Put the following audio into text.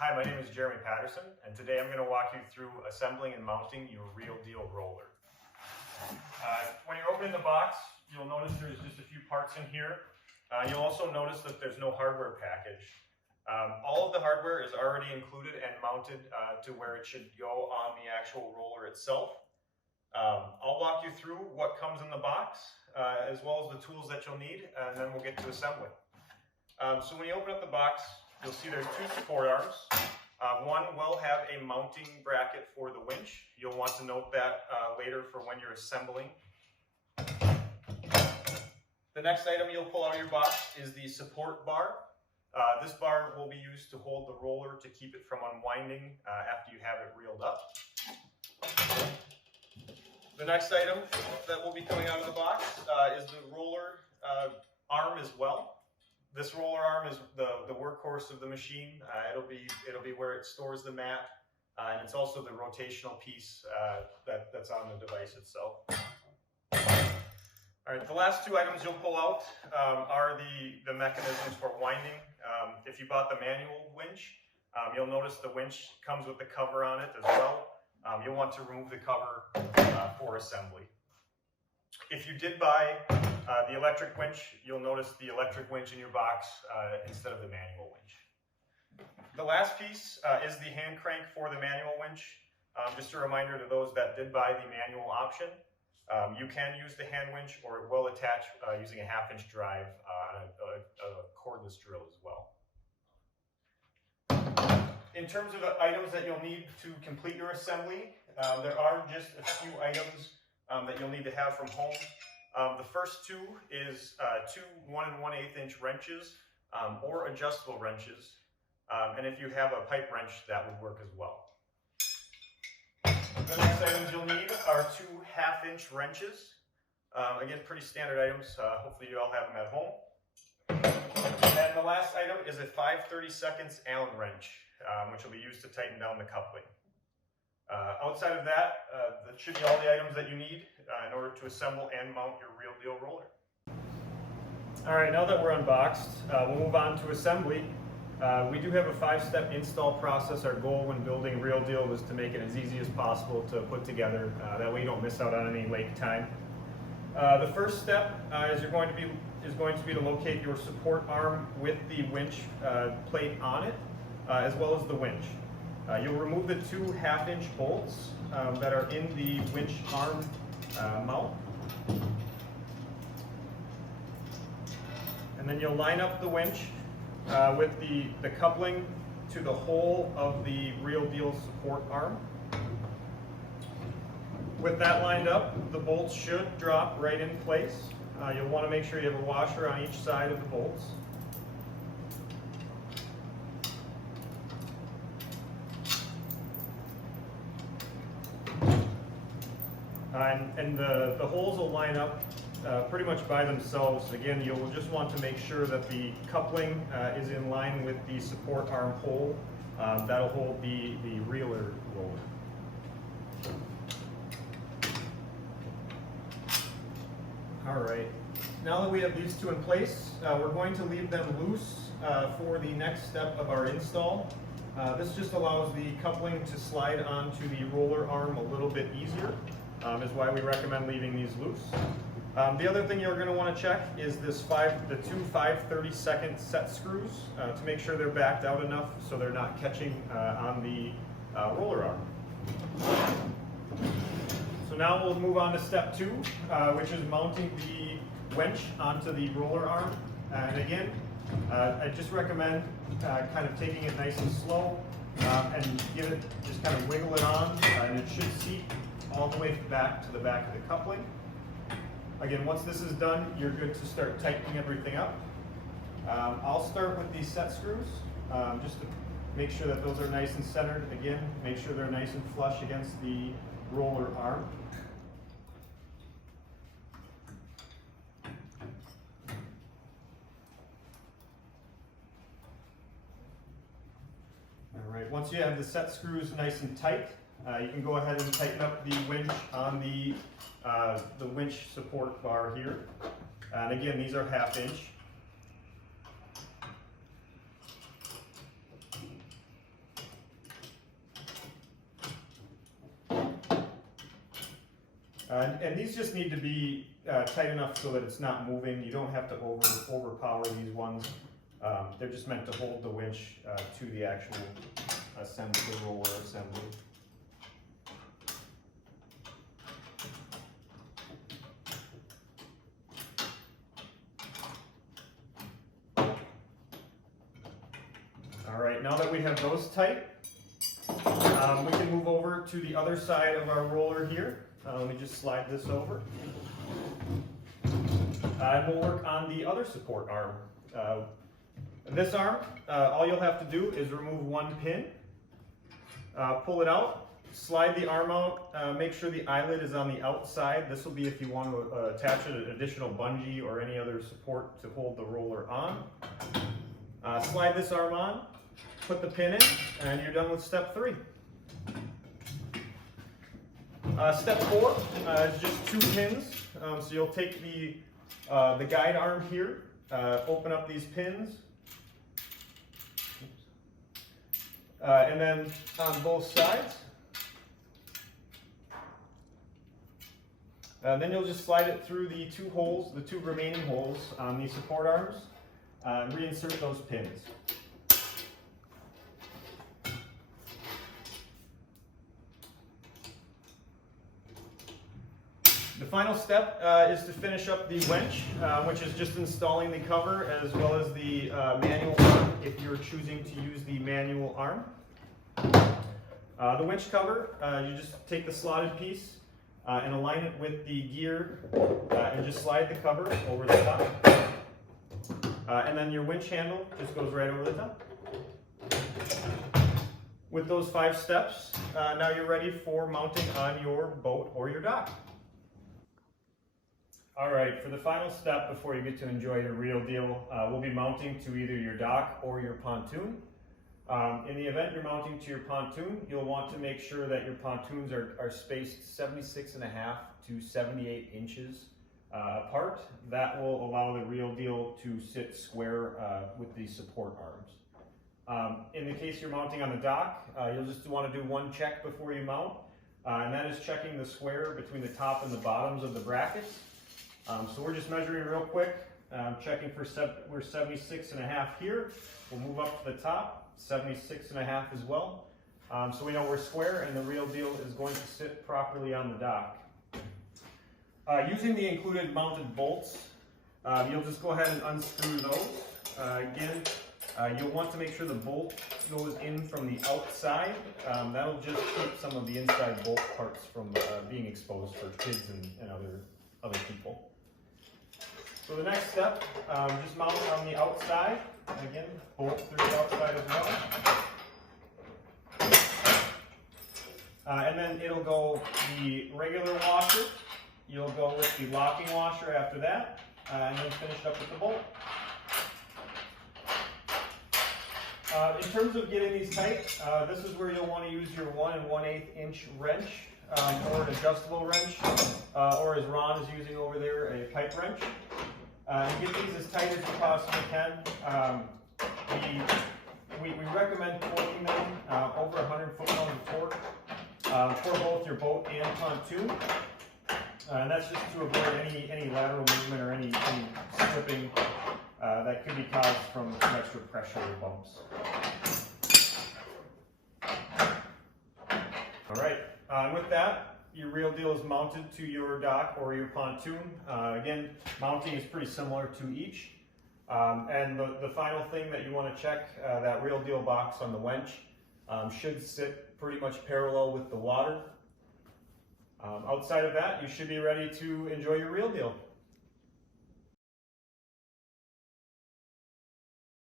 Hi, my name is Jeremy Patterson, and today I'm going to walk you through assembling and mounting your Real Deal roller. When you're opening the box, you'll notice there's just a few parts in here. You'll also notice that there's no hardware package. All of the hardware is already included and mounted to where it should go on the actual roller itself. I'll walk you through what comes in the box, as well as the tools that you'll need, and then we'll get to assembling. So when you open up the box, you'll see there's two support arms. One will have a mounting bracket for the winch. You'll want to note that later for when you're assembling. The next item you'll pull out of your box is the support bar. This bar will be used to hold the roller to keep it from unwinding after you have it reeled up. The next item that will be coming out of the box is the roller arm as well. This roller arm is the workhorse of the machine. It'll be where it stores the mat, and it's also the rotational piece that's on the device itself. All right, the last two items you'll pull out are the mechanisms for winding. If you bought the manual winch, you'll notice the winch comes with the cover on it as well. You'll want to remove the cover for assembly. If you did buy the electric winch, you'll notice the electric winch in your box instead of the manual winch. The last piece is the hand crank for the manual winch. Just a reminder to those that did buy the manual option, you can use the hand winch, or it will attach using a 1/2-inch drive on a cordless drill as well. In terms of the items that you'll need to complete your assembly, there are just a few items that you'll need to have from home. The first two is two 1 1/8-inch wrenches or adjustable wrenches, and if you have a pipe wrench, that would work as well. The next items you'll need are two 1/2-inch wrenches. Again, pretty standard items. Hopefully you all have them at home. And the last item is a 5/32 Allen wrench, which will be used to tighten down the coupling. Outside of that, that should be all the items that you need in order to assemble and mount your Real Deal roller. All right, now that we're unboxed, we'll move on to assembly. We do have a 5-step install process. Our goal when building Real Deal was to make it as easy as possible to put together. That way you don't miss out on any lake time. The first step is going to be to locate your support arm with the winch plate on it, as well as the winch. You'll remove the two 1/2-inch bolts that are in the winch arm mount. And then you'll line up the winch with the coupling to the hole of the Real Deal support arm. With that lined up, the bolts should drop right in place. You'll want to make sure you have a washer on each side of the bolts. And the holes will line up pretty much by themselves. Again, you'll just want to make sure that the coupling is in line with the support arm hole. That'll hold the reeler roller. All right, now that we have these two in place, we're going to leave them loose for the next step of our install. This just allows the coupling to slide onto the roller arm a little bit easier. Is why we recommend leaving these loose. The other thing you're going to want to check is the two 5/32 set screws to make sure they're backed out enough so they're not catching on the roller arm. So now we'll move on to step 2, which is mounting the winch onto the roller arm. And again, I just recommend kind of taking it nice and slow and just kind of wiggle it on, and it should seat all the way back to the back of the coupling. Again, once this is done, you're good to start tightening everything up. I'll start with these set screws, just to make sure that those are nice and centered. Again, make sure they're nice and flush against the roller arm. All right, once you have the set screws nice and tight, you can go ahead and tighten up the winch on the winch support bar here. And again, these are 1/2-inch. And these just need to be tight enough so that it's not moving. You don't have to overpower these ones. They're just meant to hold the winch to the actual assembly, the roller assembly. All right, now that we have those tight, we can move over to the other side of our roller here. Let me just slide this over. And we'll work on the other support arm. This arm, all you'll have to do is remove one pin, pull it out, slide the arm out, make sure the eyelet is on the outside. This will be if you want to attach an additional bungee or any other support to hold the roller on. Slide this arm on, put the pin in, and you're done with step 3. Step 4 is just 2 pins. So you'll take the guide arm here, open up these pins, and then on both sides. Then you'll just slide it through the 2 holes, the 2 remaining holes on the support arms, and reinsert those pins. The final step is to finish up the winch, which is just installing the cover as well as the manual arm if you're choosing to use the manual arm. The winch cover, you just take the slotted piece and align it with the gear and just slide the cover over the top. And then your winch handle just goes right over the top. With those 5 steps, now you're ready for mounting on your boat or your dock. All right, for the final step before you get to enjoy your real deal, we'll be mounting to either your dock or your pontoon. In the event you're mounting to your pontoon, you'll want to make sure that your pontoons are spaced 76.5 to 78 inches apart. That will allow the real deal to sit square with the support arms. In the case you're mounting on the dock, you'll just want to do one check before you mount, and that is checking the square between the top and the bottoms of the brackets. So we're just measuring real quick, checking for we're 76.5 here. We'll move up to the top, 76.5 as well. So we know we're square and the real deal is going to sit properly on the dock. Using the included mounted bolts, you'll just go ahead and unscrew those. Again, you'll want to make sure the bolt goes in from the outside. That'll just keep some of the inside bolt parts from being exposed for kids and other people. So the next step, just mount it on the outside. Again, bolt through the outside as well. And then it'll go the regular washer. You'll go with the locking washer after that, and then finish up with the bolt. In terms of getting these tight, this is where you'll want to use your 1 1/8 inch wrench, or an adjustable wrench, or as Ron is using over there, a pipe wrench. And get these as tight as you possibly can. We recommend torquing them over 100 foot-pound of torque for both your boat and pontoon. And that's just to avoid any lateral movement or any slipping that could be caused from extra pressure or bumps. All right, with that, your real deal is mounted to your dock or your pontoon. Again, mounting is pretty similar to each. And the final thing that you want to check, that real deal box on the winch should sit pretty much parallel with the water. Outside of that, you should be ready to enjoy your real deal.